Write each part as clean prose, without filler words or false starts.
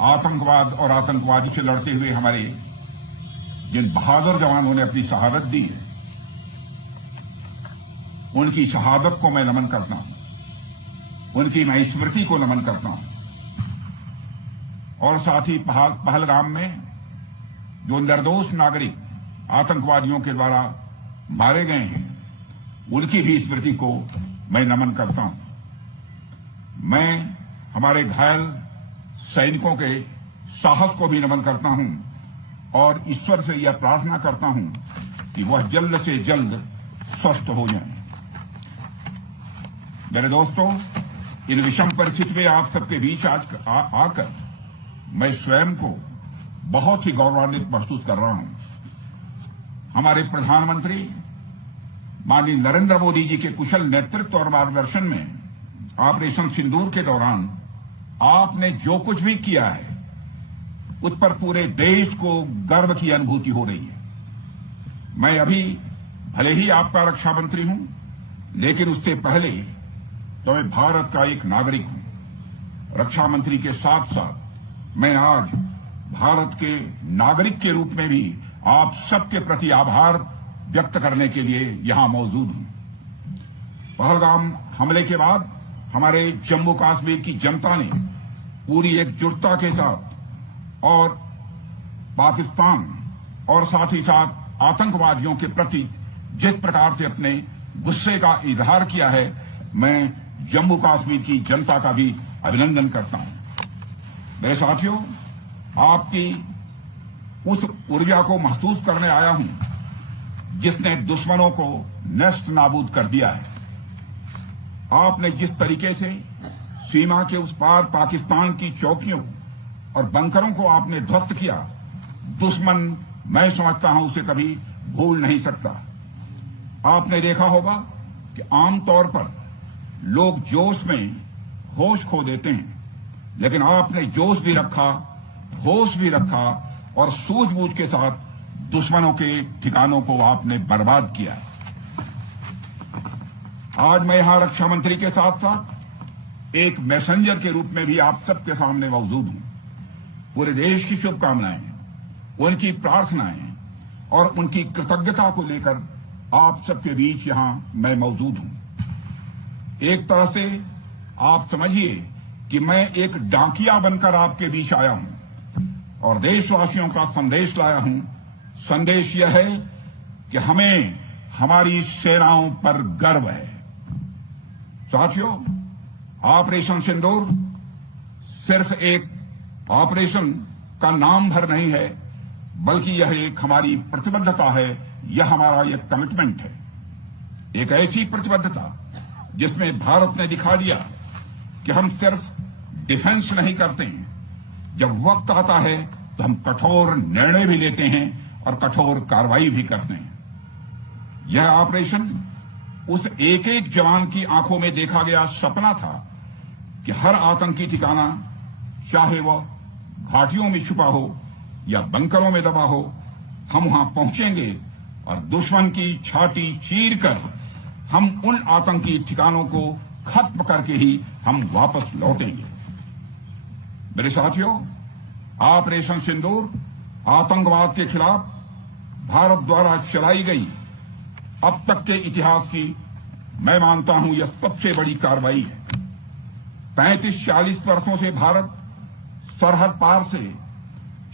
आतंकवाद और आतंकवादी से लड़ते हुए हमारे जिन बहादुर जवानों ने अपनी शहादत दी है, उनकी शहादत को मैं नमन करता हूं, उनकी मैं स्मृति को नमन करता हूं। और साथ ही पहलगाम में जो निर्दोष नागरिक आतंकवादियों के द्वारा मारे गए हैं, उनकी भी स्मृति को मैं नमन करता हूं। मैं हमारे घायल सैनिकों के साहस को भी नमन करता हूं और ईश्वर से यह प्रार्थना करता हूं कि वह जल्द से जल्द स्वस्थ हो जाएं। मेरे दोस्तों, इन विषम परिस्थिति में आप सबके बीच आज आकर मैं स्वयं को बहुत ही गौरवान्वित महसूस कर रहा हूं। हमारे प्रधानमंत्री माननीय नरेंद्र मोदी जी के कुशल नेतृत्व और मार्गदर्शन में ऑपरेशन सिंदूर के दौरान आपने जो कुछ भी किया है, उस पर पूरे देश को गर्व की अनुभूति हो रही है। मैं अभी भले ही आपका रक्षा मंत्री हूं, लेकिन उससे पहले तो मैं भारत का एक नागरिक हूं। रक्षा मंत्री के साथ साथ मैं आज भारत के नागरिक के रूप में भी आप सबके प्रति आभार व्यक्त करने के लिए यहां मौजूद हूं। पहलगाम हमले के बाद हमारे जम्मू कश्मीर की जनता ने पूरी एकजुटता के साथ और पाकिस्तान और साथ ही साथ आतंकवादियों के प्रति जिस प्रकार से अपने गुस्से का इजहार किया है, मैं जम्मू कश्मीर की जनता का भी अभिनंदन करता हूं। मेरे साथियों, आपकी उस ऊर्जा को महसूस करने आया हूं जिसने दुश्मनों को नष्ट नाबूद कर दिया है। आपने जिस तरीके से सीमा के उस पार पाकिस्तान की चौकियों और बंकरों को आपने ध्वस्त किया, दुश्मन मैं समझता हूं उसे कभी भूल नहीं सकता। आपने देखा होगा कि आमतौर पर लोग जोश में होश खो देते हैं, लेकिन आपने जोश भी रखा, होश भी रखा और सूझबूझ के साथ दुश्मनों के ठिकानों को आपने बर्बाद किया। आज मैं यहां रक्षा मंत्री के साथ साथ एक मैसेंजर के रूप में भी आप सबके सामने मौजूद हूं। पूरे देश की शुभकामनाएं, उनकी प्रार्थनाएं और उनकी कृतज्ञता को लेकर आप सबके बीच यहां मैं मौजूद हूं। एक तरह से आप समझिए कि मैं एक डाकिया बनकर आपके बीच आया हूं और देशवासियों का संदेश लाया हूं। संदेश यह है कि हमें हमारी सेनाओं पर गर्व है। साथियों, ऑपरेशन सिंदूर सिर्फ एक ऑपरेशन का नाम भर नहीं है, बल्कि यह एक हमारी प्रतिबद्धता है, यह हमारा एक कमिटमेंट है। एक ऐसी प्रतिबद्धता जिसमें भारत ने दिखा दिया कि हम सिर्फ डिफेंस नहीं करते हैं, जब वक्त आता है तो हम कठोर निर्णय भी लेते हैं और कठोर कार्रवाई भी करते हैं। यह ऑपरेशन उस एक एक जवान की आंखों में देखा गया सपना था कि हर आतंकी ठिकाना, चाहे वह घाटियों में छुपा हो या बंकरों में दबा हो, हम वहां पहुंचेंगे और दुश्मन की छाती चीरकर हम उन आतंकी ठिकानों को खत्म करके ही हम वापस लौटेंगे। मेरे साथियों, ऑपरेशन सिंदूर आतंकवाद के खिलाफ भारत द्वारा चलाई गई अब तक के इतिहास की मैं मानता हूं यह सबसे बड़ी कार्रवाई है। 35-40 वर्षों से भारत सरहद पार से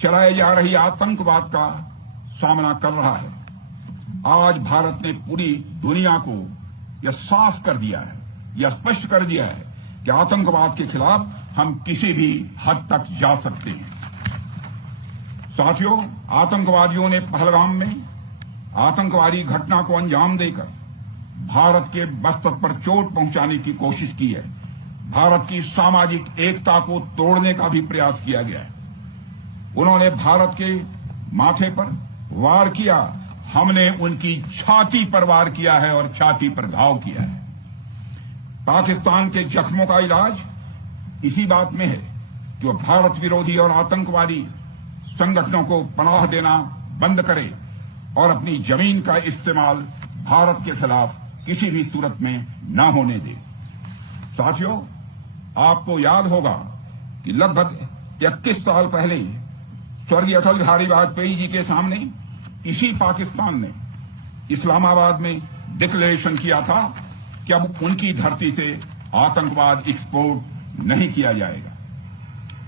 चलाए जा रही आतंकवाद का सामना कर रहा है। आज भारत ने पूरी दुनिया को यह साफ कर दिया है, यह स्पष्ट कर दिया है कि आतंकवाद के खिलाफ हम किसी भी हद तक जा सकते हैं। साथियों, आतंकवादियों ने पहलगाम में आतंकवादी घटना को अंजाम देकर भारत के मस्तक पर चोट पहुंचाने की कोशिश की है। भारत की सामाजिक एकता को तोड़ने का भी प्रयास किया गया है। उन्होंने भारत के माथे पर वार किया, हमने उनकी छाती पर वार किया है और छाती पर घाव किया है। पाकिस्तान के जख्मों का इलाज इसी बात में है कि वो भारत विरोधी और आतंकवादी संगठनों को पनाह देना बंद करे और अपनी जमीन का इस्तेमाल भारत के खिलाफ किसी भी सूरत में न होने दे। साथियों, आपको याद होगा कि लगभग 21 साल पहले स्वर्गीय अटल बिहारी वाजपेयी जी के सामने इसी पाकिस्तान ने इस्लामाबाद में डिक्लेरेशन किया था कि अब उनकी धरती से आतंकवाद एक्सपोर्ट नहीं किया जाएगा।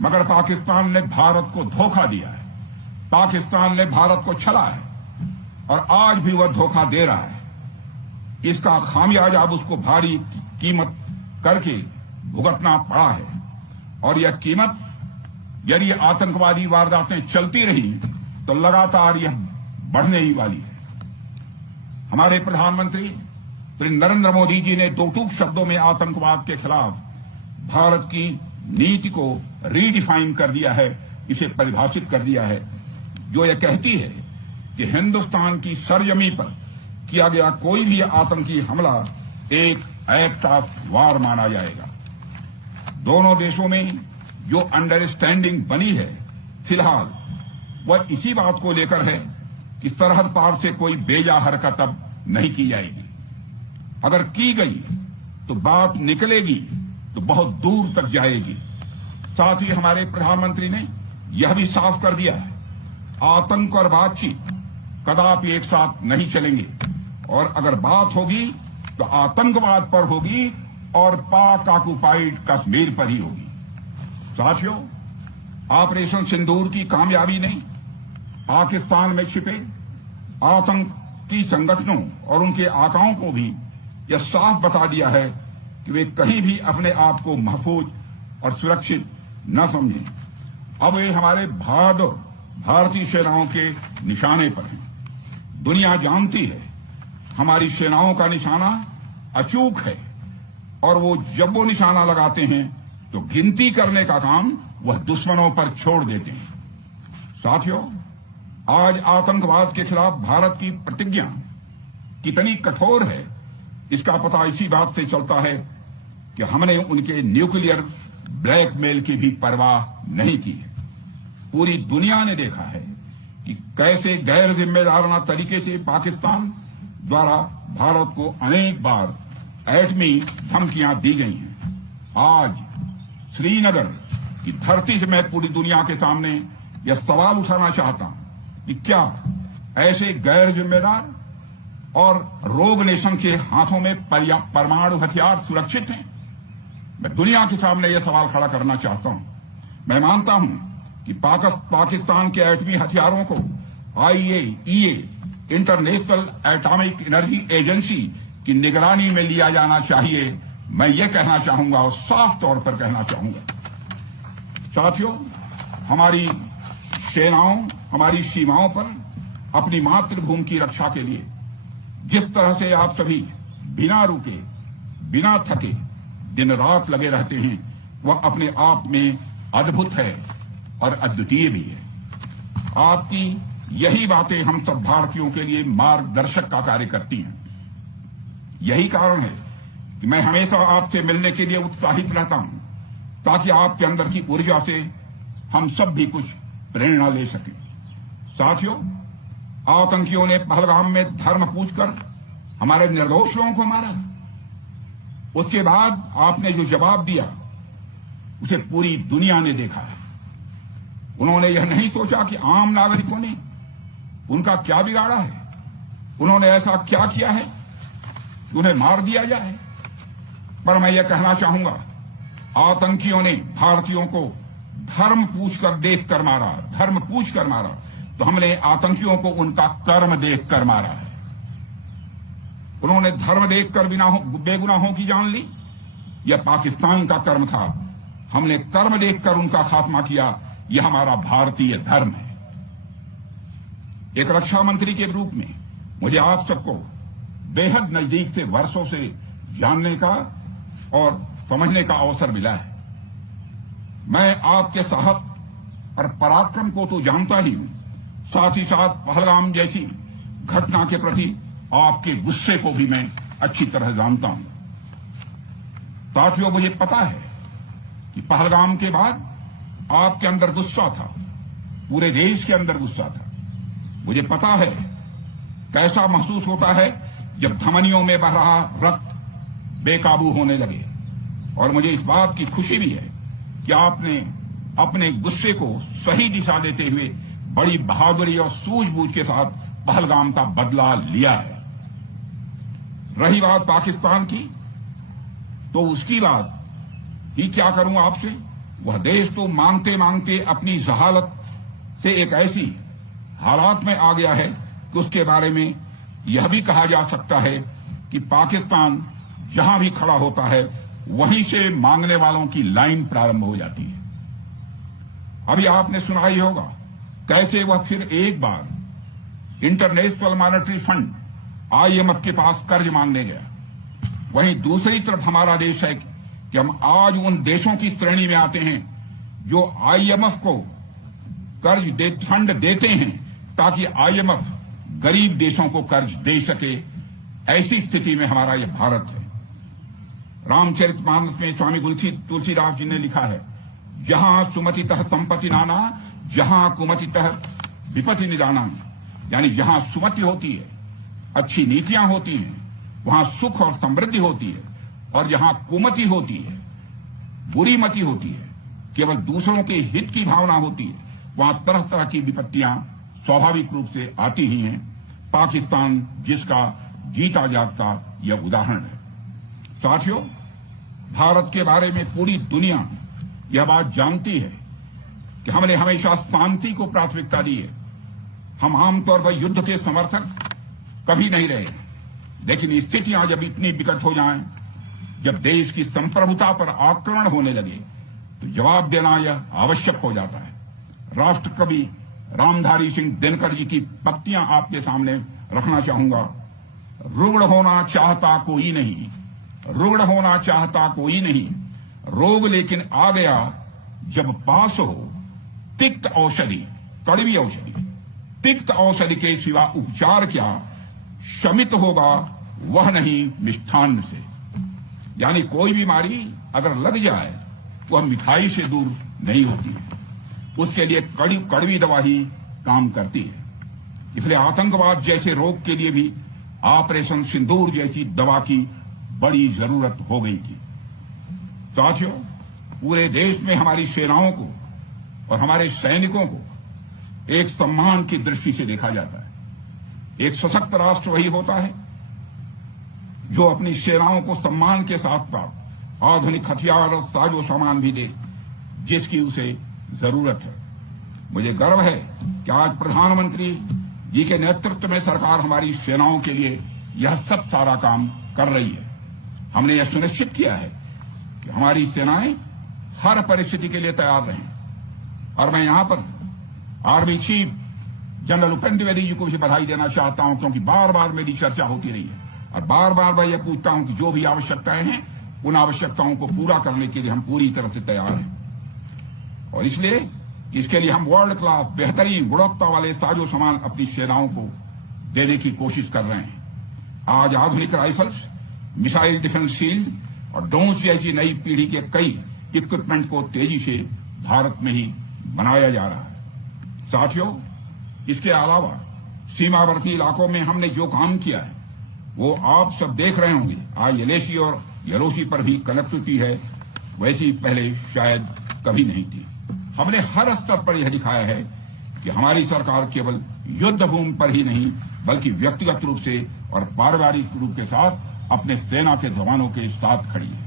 मगर पाकिस्तान ने भारत को धोखा दिया है, पाकिस्तान ने भारत को छला है और आज भी वह धोखा दे रहा है। इसका खामियाजा अब उसको भारी कीमत करके भुगतना पड़ा है और यह कीमत यदि आतंकवादी वारदातें चलती रही तो लगातार यह बढ़ने ही वाली है। हमारे प्रधानमंत्री श्री नरेंद्र मोदी जी ने दो टूक शब्दों में आतंकवाद के खिलाफ भारत की नीति को रीडिफाइन कर दिया है, इसे परिभाषित कर दिया है, जो यह कहती है कि हिंदुस्तान की सरजमी पर किया गया कोई भी आतंकी हमला एक एक्ट ऑफ वार माना जाएगा। दोनों देशों में जो अंडरस्टैंडिंग बनी है फिलहाल वह इसी बात को लेकर है कि सरहद पार से कोई बेजा हरकत अब नहीं की जाएगी। अगर की गई तो बात निकलेगी तो बहुत दूर तक जाएगी। साथ ही हमारे प्रधानमंत्री ने यह भी साफ कर दिया है, आतंक और बातचीत कदापि एक साथ नहीं चलेंगे और अगर बात होगी तो आतंकवाद पर होगी और पाक ऑक्युपाइड कश्मीर पर ही होगी। साथियों, ऑपरेशन सिंदूर की कामयाबी ने पाकिस्तान में छिपे आतंकी संगठनों और उनके आकाओं को भी यह साफ बता दिया है कि वे कहीं भी अपने आप को महफूज और सुरक्षित न समझें। अब वे हमारे बहादुर भारतीय सेनाओं के निशाने पर हैं। दुनिया जानती है हमारी सेनाओं का निशाना अचूक है और वो जब वो निशाना लगाते हैं तो गिनती करने का काम वह दुश्मनों पर छोड़ देते हैं। साथियों, आज आतंकवाद के खिलाफ भारत की प्रतिज्ञा कितनी कठोर है इसका पता इसी बात से चलता है कि हमने उनके न्यूक्लियर ब्लैकमेल की भी परवाह नहीं की है। पूरी दुनिया ने देखा है कि कैसे गैर जिम्मेदाराना तरीके से पाकिस्तान द्वारा भारत को अनेक बार एटमी धमकियां दी गई हैं। आज श्रीनगर की धरती से मैं पूरी दुनिया के सामने यह सवाल उठाना चाहता हूं कि क्या ऐसे गैर जिम्मेदार और रोग नेशन के हाथों में परमाणु हथियार सुरक्षित हैं? मैं दुनिया के सामने यह सवाल खड़ा करना चाहता हूं। मैं मानता हूं कि पाकिस्तान के एटमी हथियारों को IAEA international atomic energy agency की निगरानी में लिया जाना चाहिए। मैं ये कहना चाहूंगा और साफ तौर पर कहना चाहूंगा। साथियों, हमारी सेनाओं हमारी सीमाओं पर अपनी मातृभूमि की रक्षा के लिए जिस तरह से आप सभी बिना रुके बिना थके दिन रात लगे रहते हैं वह अपने आप में अद्भुत है और अद्वितीय भी है। आपकी यही बातें हम सब भारतीयों के लिए मार्गदर्शक का कार्य करती हैं। यही कारण है कि मैं हमेशा आपसे मिलने के लिए उत्साहित रहता हूं ताकि आपके अंदर की ऊर्जा से हम सब भी कुछ प्रेरणा ले सकें। साथियों, आतंकियों ने पहलगाम में धर्म पूछकर हमारे निर्दोष लोगों को मारा। उसके बाद आपने जो जवाब दिया उसे पूरी दुनिया ने देखा है। उन्होंने यह नहीं सोचा कि आम नागरिकों ने उनका क्या बिगाड़ा है, उन्होंने ऐसा क्या किया है कि उन्हें मार दिया जाए। पर मैं यह कहना चाहूंगा, आतंकियों ने भारतीयों को धर्म पूछकर देखकर मारा, धर्म पूछकर मारा, तो हमने आतंकियों को उनका कर्म देखकर मारा है। उन्होंने धर्म देखकर बेगुनाहों की जान ली, यह पाकिस्तान का कर्म था। हमने कर्म देखकर उनका खात्मा किया, यह हमारा भारतीय धर्म है। एक रक्षा मंत्री के रूप में मुझे आप सबको बेहद नजदीक से वर्षों से जानने का और समझने का अवसर मिला है। मैं आपके साहस और पराक्रम को तो जानता ही हूं, साथ ही साथ पहलगाम जैसी घटना के प्रति आपके गुस्से को भी मैं अच्छी तरह जानता हूं। साथियों, मुझे पता है कि पहलगाम के बाद आपके अंदर गुस्सा था, पूरे देश के अंदर गुस्सा था। मुझे पता है कैसा महसूस होता है जब धमनियों में बह रहा रक्त बेकाबू होने लगे, और मुझे इस बात की खुशी भी है कि आपने अपने गुस्से को सही दिशा देते हुए बड़ी बहादुरी और सूझबूझ के साथ पहलगाम का बदला लिया है। रही बात पाकिस्तान की, तो उसकी बात ही क्या करूं आपसे। वह देश तो मांगते मांगते अपनी जहालत से एक ऐसी हालात में आ गया है कि उसके बारे में यह भी कहा जा सकता है कि पाकिस्तान जहां भी खड़ा होता है वहीं से मांगने वालों की लाइन प्रारंभ हो जाती है। अभी आपने सुना ही होगा कैसे वह फिर एक बार इंटरनेशनल मॉनेटरी फंड IMF के पास कर्ज मांगने गया। वहीं दूसरी तरफ हमारा देश है कि हम आज उन देशों की श्रेणी में आते हैं जो IMF को फंड देते हैं ताकि IMF गरीब देशों को कर्ज दे सके। ऐसी स्थिति में हमारा यह भारत है। रामचरितमानस में स्वामी तुलसीदास जी ने लिखा है, जहां सुमतितः संपत्ति नाना, जहां कुमतितः विपत्ति निदाना। यानी जहां सुमति होती है, अच्छी नीतियां होती हैं, वहां सुख और समृद्धि होती है, और जहां कुमति होती है, बुरी मति होती है, केवल दूसरों के हित की भावना होती है, वहां तरह तरह की विपत्तियां स्वाभाविक रूप से आती ही हैं। पाकिस्तान जिसका जीता जागता यह उदाहरण है। साथियों, भारत के बारे में पूरी दुनिया यह बात जानती है कि हमने हमेशा शांति को प्राथमिकता दी है। हम आमतौर पर युद्ध के समर्थक कभी नहीं रहे, लेकिन स्थितियां जब इतनी विकट हो जाएं, जब देश की संप्रभुता पर आक्रमण होने लगे, तो जवाब देना यह आवश्यक हो जाता है। राष्ट्र कवि रामधारी सिंह दिनकर जी की पंक्तियां आपके सामने रखना चाहूंगा। रुग्ण होना चाहता कोई नहीं, रुग्ण होना चाहता कोई नहीं, रोग लेकिन आ गया जब पास हो तिक्त औषधि, कड़वी औषधि। तिक्त औषधि के सिवा उपचार क्या, शमित होगा वह नहीं मिष्ठान्न से। यानी कोई बीमारी अगर लग जाए तो वह मिठाई से दूर नहीं होती है, उसके लिए कड़वी दवा ही काम करती है। इसलिए आतंकवाद जैसे रोग के लिए भी ऑपरेशन सिंदूर जैसी दवा की बड़ी जरूरत हो गई थी। साथियों, पूरे देश में हमारी सेनाओं को और हमारे सैनिकों को एक सम्मान की दृष्टि से देखा जाता है। एक सशक्त राष्ट्र वही होता है जो अपनी सेनाओं को सम्मान के साथ साथ आधुनिक हथियार और साजो सामान भी दे जिसकी उसे जरूरत है। मुझे गर्व है कि आज प्रधानमंत्री जी के नेतृत्व में सरकार हमारी सेनाओं के लिए यह सब सारा काम कर रही है। हमने यह सुनिश्चित किया है कि हमारी सेनाएं हर परिस्थिति के लिए तैयार रहें। और मैं यहां पर army chief general Upendra Dwivedi ji को भी बधाई देना चाहता हूं, क्योंकि बार बार मेरी चर्चा होती रही है और बार बार मैं यह पूछता हूं कि जो भी आवश्यकताएं हैं उन आवश्यकताओं को पूरा करने के लिए हम पूरी तरह से तैयार हैं। और इसलिए इसके लिए हम वर्ल्ड क्लास बेहतरीन गुणवत्ता वाले साजो सामान अपनी सेनाओं को देने की कोशिश कर रहे हैं। आज आधुनिक राइफल्स, मिसाइल डिफेंस शील्ड और ड्रोन्स जैसी नई पीढ़ी के कई इक्विपमेंट को तेजी से भारत में ही बनाया जा रहा है। साथियों, इसके अलावा सीमावर्ती इलाकों में हमने जो काम किया है वो आप सब देख रहे होंगे। आज LAC और LOC पर भी कनेक्टिविटी है, वैसी पहले शायद कभी नहीं थी। हमने हर स्तर पर यह दिखाया है कि हमारी सरकार केवल युद्ध भूमि पर ही नहीं बल्कि व्यक्तिगत रूप से और पारिवारिक रूप के साथ अपने सेना के जवानों के साथ खड़ी है।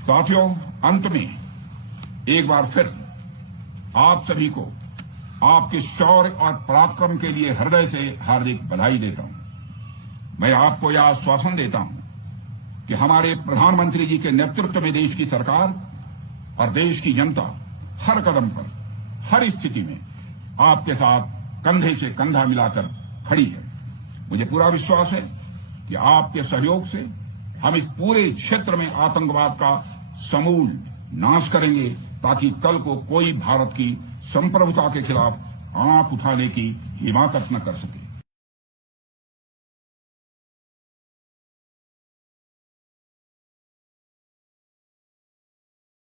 साथियों, अंत में एक बार फिर आप सभी को आपके शौर्य और पराक्रम के लिए हृदय से हार्दिक बधाई देता हूं। मैं आपको यह आश्वासन देता हूं कि हमारे प्रधानमंत्री जी के नेतृत्व में देश की सरकार और देश की जनता हर कदम पर, हर स्थिति में आपके साथ कंधे से कंधा मिलाकर खड़ी है। मुझे पूरा विश्वास है कि आपके सहयोग से हम इस पूरे क्षेत्र में आतंकवाद का समूल नाश करेंगे, ताकि कल को कोई भारत की संप्रभुता के खिलाफ आंख उठाने की हिमाकत न कर सके।